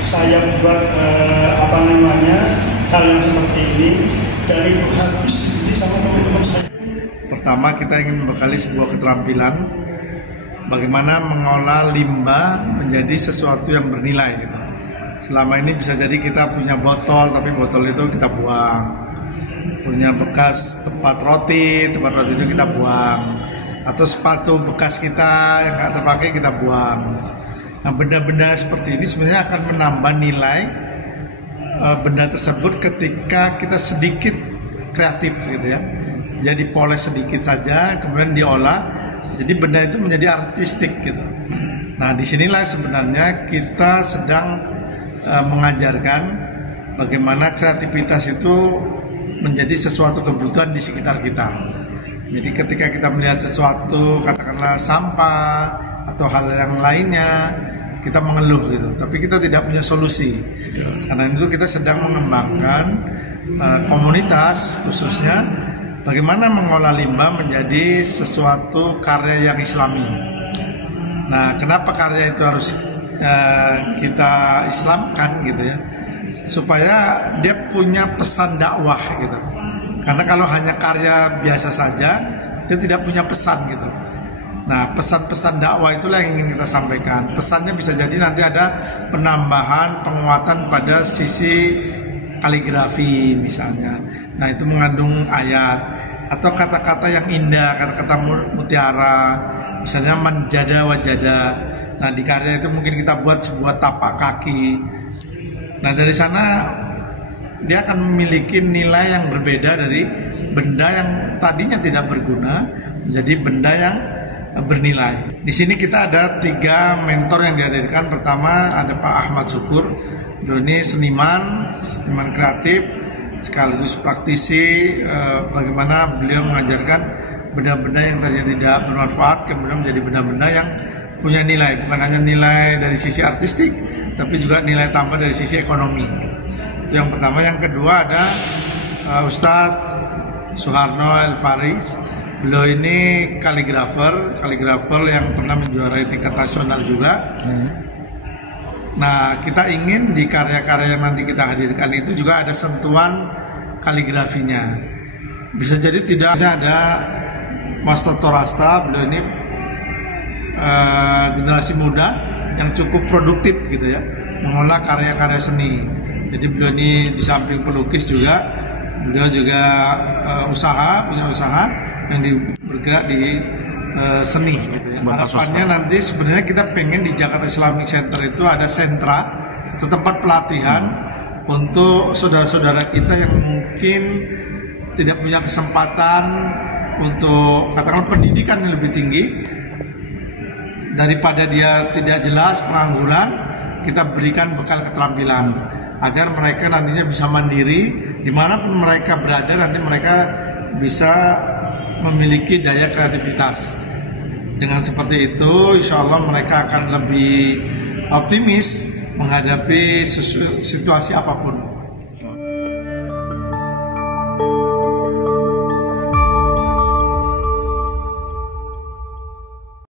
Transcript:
saya buat hal yang seperti ini, dan itu habis dibeli sama teman-teman saya. Pertama, kita ingin membekali sebuah keterampilan bagaimana mengolah limbah menjadi sesuatu yang bernilai gitu. Selama ini bisa jadi kita punya botol, tapi botol itu kita buang. Punya bekas tempat roti itu kita buang. Atau sepatu bekas kita yang nggak terpakai kita buang. Nah, benda-benda seperti ini sebenarnya akan menambah nilai benda tersebut ketika kita sedikit kreatif gitu ya. Jadi poles sedikit saja, kemudian diolah, jadi benda itu menjadi artistik gitu. Nah, disinilah sebenarnya kita sedang mengajarkan bagaimana kreativitas itu menjadi sesuatu kebutuhan di sekitar kita. Jadi ketika kita melihat sesuatu, katakanlah sampah atau hal yang lainnya, kita mengeluh gitu, tapi kita tidak punya solusi. Karena itu kita sedang mengembangkan komunitas khususnya bagaimana mengolah limbah menjadi sesuatu karya yang islami. Nah, kenapa karya itu harus kita islamkan gitu ya? Supaya dia punya pesan dakwah gitu. Karena kalau hanya karya biasa saja, dia tidak punya pesan gitu. Nah, pesan-pesan dakwah itulah yang ingin kita sampaikan. Pesannya bisa jadi nanti ada penambahan, penguatan pada sisi kaligrafi misalnya. Nah, itu mengandung ayat atau kata-kata yang indah, kata-kata mutiara, misalnya manjada wajada. Nah, di karya itu mungkin kita buat sebuah tapak kaki. Nah, dari sana dia akan memiliki nilai yang berbeda dari benda yang tadinya tidak berguna menjadi benda yang bernilai. Di sini kita ada 3 mentor yang dihadirkan. Pertama ada Pak Ahmad Syukur. Ini seniman kreatif sekaligus praktisi, bagaimana beliau mengajarkan benda-benda yang tadinya tidak bermanfaat kemudian menjadi benda-benda yang punya nilai, bukan hanya nilai dari sisi artistik tapi juga nilai tambah dari sisi ekonomi. Itu yang pertama. Yang kedua ada Ustadz Suharno El Faris. Beliau ini kaligrafer yang pernah menjuarai tingkat nasional juga. Nah, kita ingin di karya-karya yang nanti kita hadirkan itu juga ada sentuhan kaligrafinya. Bisa jadi tidak ada Mas Toto Rasta. Beliau ini generasi muda yang cukup produktif gitu ya, mengolah karya-karya seni. Jadi beliau ini di samping pelukis juga, beliau juga punya usaha yang bergerak di seni gitu ya. Harapannya nanti sebenarnya kita pengen di Jakarta Islamic Center itu ada sentra atau tempat pelatihan untuk saudara-saudara kita yang mungkin tidak punya kesempatan untuk katakan pendidikan yang lebih tinggi, daripada dia tidak jelas pengangguran, kita berikan bekal keterampilan agar mereka nantinya bisa mandiri dimanapun mereka berada. Nanti mereka bisa memiliki daya kreativitas. Dengan seperti itu, insya Allah mereka akan lebih optimis menghadapi situasi apapun.